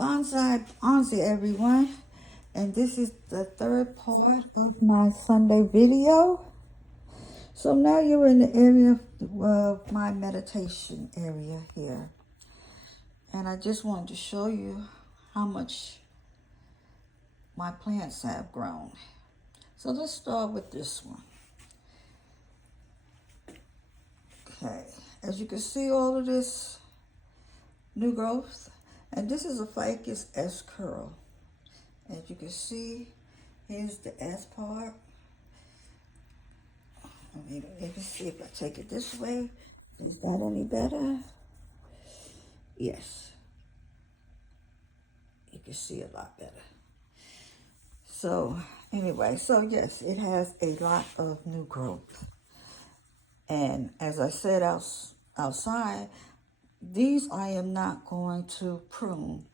Bonsai Bonsai, everyone, and this is the third part of my Sunday video. So now you're in the area of my meditation area here, and I just wanted to show you how much my plants have grown. So let's start with this one. Okay, as you can see, all of this new growth, and this is a ficus S curl. As you can see, here's the S part. Maybe see if I take it this way. Is that any better? Yes. You can see a lot better. So anyway, so yes, it has a lot of new growth. And as I said outside, these I am not going to prune.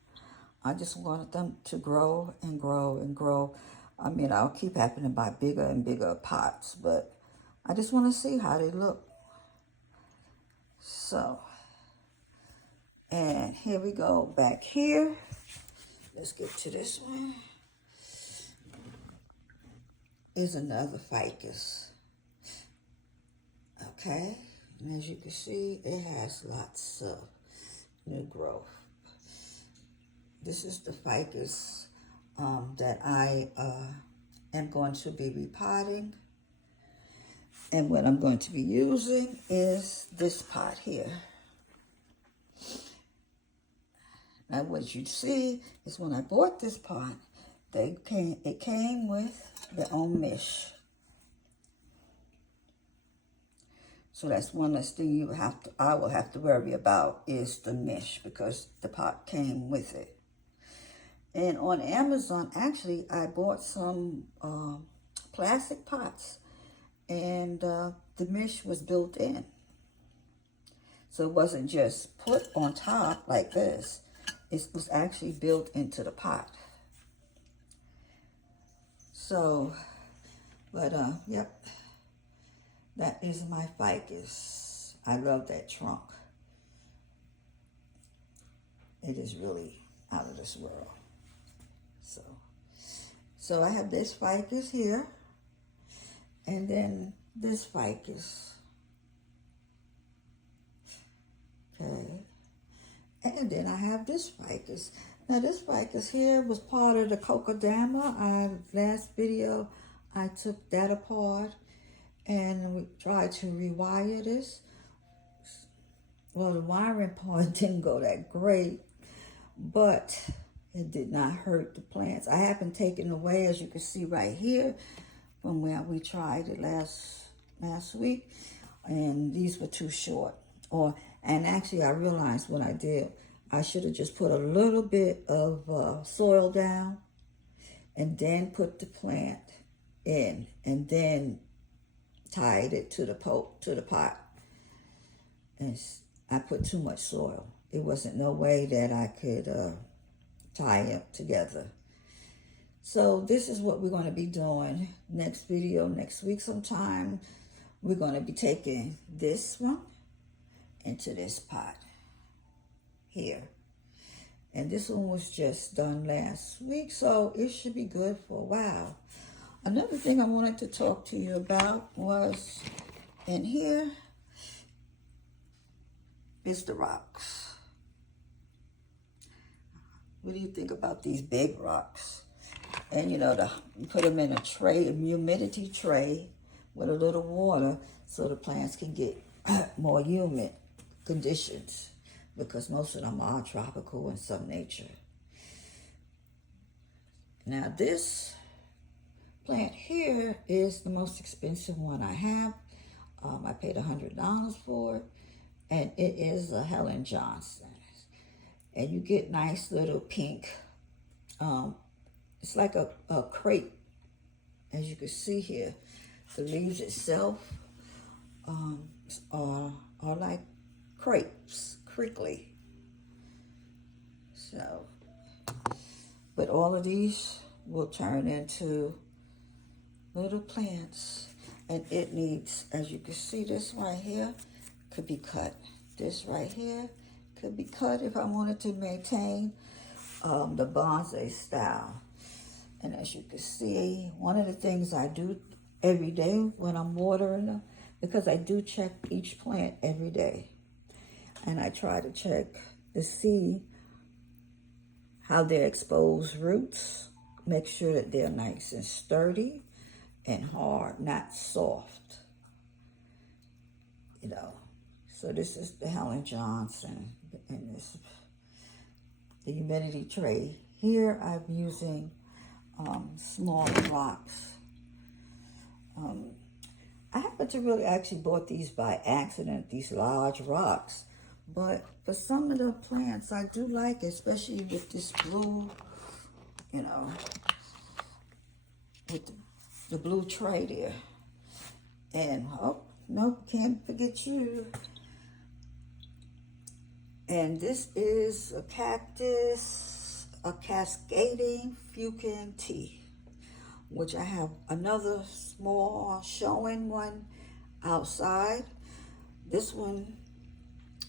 I just wanted them to grow and grow and grow. I mean, I'll keep having to buy bigger and bigger pots, but I just want to see how they look. So, and here we go back here. Let's get to this one. Is another ficus. Okay, and as you can see, it has lots of new growth. This is the ficus that I am going to be repotting. And what I'm going to be using is this pot here. Now what you see is when I bought this pot, it came with their own mesh. So that's one less thing I will have to worry about is the mesh, because the pot came with it. And on Amazon, actually, I bought some plastic pots, and the mesh was built in. So it wasn't just put on top like this. It was actually built into the pot. So, but yep, that is my ficus. I love that trunk. It is really out of this world. So I have this ficus here, and then this ficus. Okay. And then I have this ficus. Now this ficus here was part of the Cocodama. Last video, I took that apart and we tried to rewire this. Well, the wiring part didn't go that great, but it did not hurt the plants. I haven't taken away, as you can see right here, from where we tried it last week, and these were too short. And actually, I realized what I did. I should have just put a little bit of soil down, and then put the plant in, and then tied it to the pot. And I put too much soil. It wasn't no way that I could tie it together. So this is what we're going to be doing next video, next week sometime. We're going to be taking this one into this pot here. And this one was just done last week, so it should be good for a while. Another thing I wanted to talk to you about was in here is the rocks. What do you think about these big rocks? And you put them in a tray, a humidity tray with a little water so the plants can get more humid conditions, because most of them are tropical in some nature. Now this plant here is the most expensive one I have. I paid $100 for it, and it is a Helen Johnson. And you get nice little pink, it's like a crepe, as you can see here. The leaves itself are like crepes, crinkly. So, but all of these will turn into little plants, and it needs, as you can see, this right here could be cut. This right here could be cut if I wanted to maintain the bonsai style. And as you can see, one of the things I do every day when I'm watering them, because I do check each plant every day, and I try to check to see how their exposed roots, make sure that they're nice and sturdy and hard, not soft, you know. So this is the Helen Johnson, and this the humidity tray. Here I'm using small rocks. I happen to really actually bought these by accident, these large rocks. But for some of the plants, I do like it, especially with this blue, you know, with the blue tray there. And, oh, no, can't forget you. And this is a cactus, a cascading fucking tea, which I have another small showing one outside. This one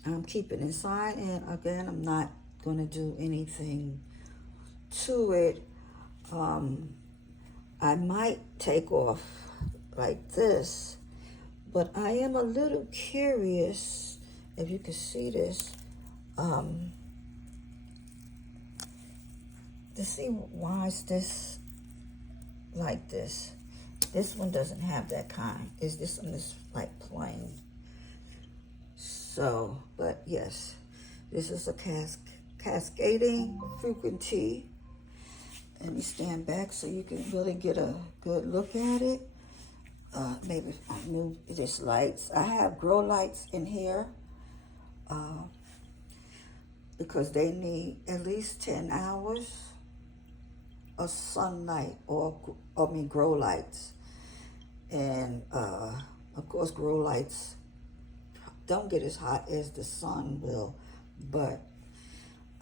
I'm keeping inside, and again, I'm not going to do anything to it. I might take off like this, but I am a little curious, if you can see this, to see why is this like this. This one doesn't have that kind. This one is like plain. So, but yes, this is a cascading frequent tea. Let me stand back so you can really get a good look at it. Maybe I move this lights. I have grow lights in here because they need at least 10 hours of sunlight, or grow lights. And of course, grow lights don't get as hot as the sun will, but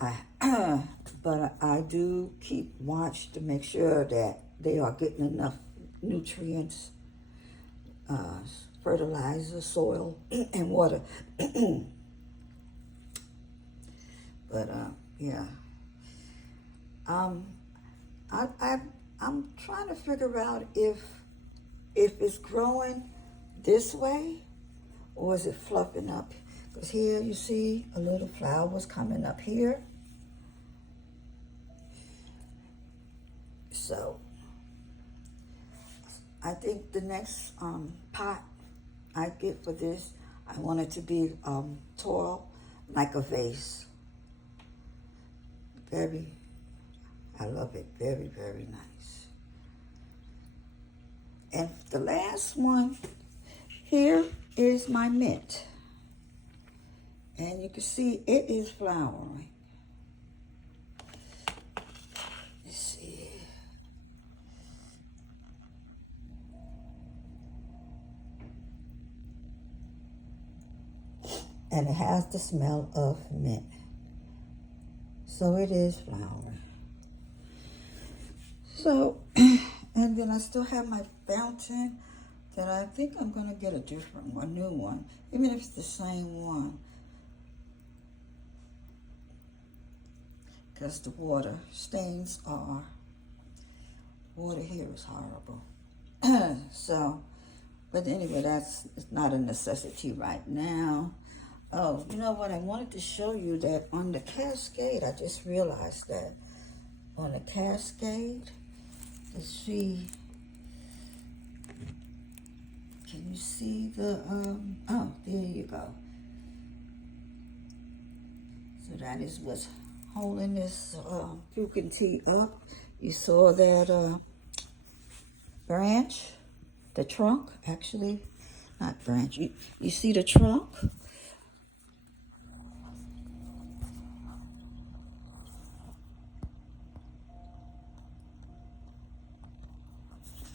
I do keep watch to make sure that they are getting enough nutrients, fertilizer, soil, and water. But yeah, I'm trying to figure out if it's growing this way, or is it fluffing up? Because here you see a little flowers coming up here. So I think the next pot I get for this, I want it to be tall, like a vase. I love it. Very, very nice. And the last one here is my mint. And you can see it is flowering. Let's see. And it has the smell of mint. So it is flowering. So, and then I still have my fountain that I think I'm going to get a different one, a new one, even if it's the same one. Because the water stains water here is horrible. So, but anyway, it's not a necessity right now. Oh, you know what? I wanted to show you that on the cascade, I just realized that on the cascade, let's see, can you see the, oh, there you go. So that is what's holding this pumpkin tea up. You saw that branch, the trunk, actually, not branch. You see the trunk?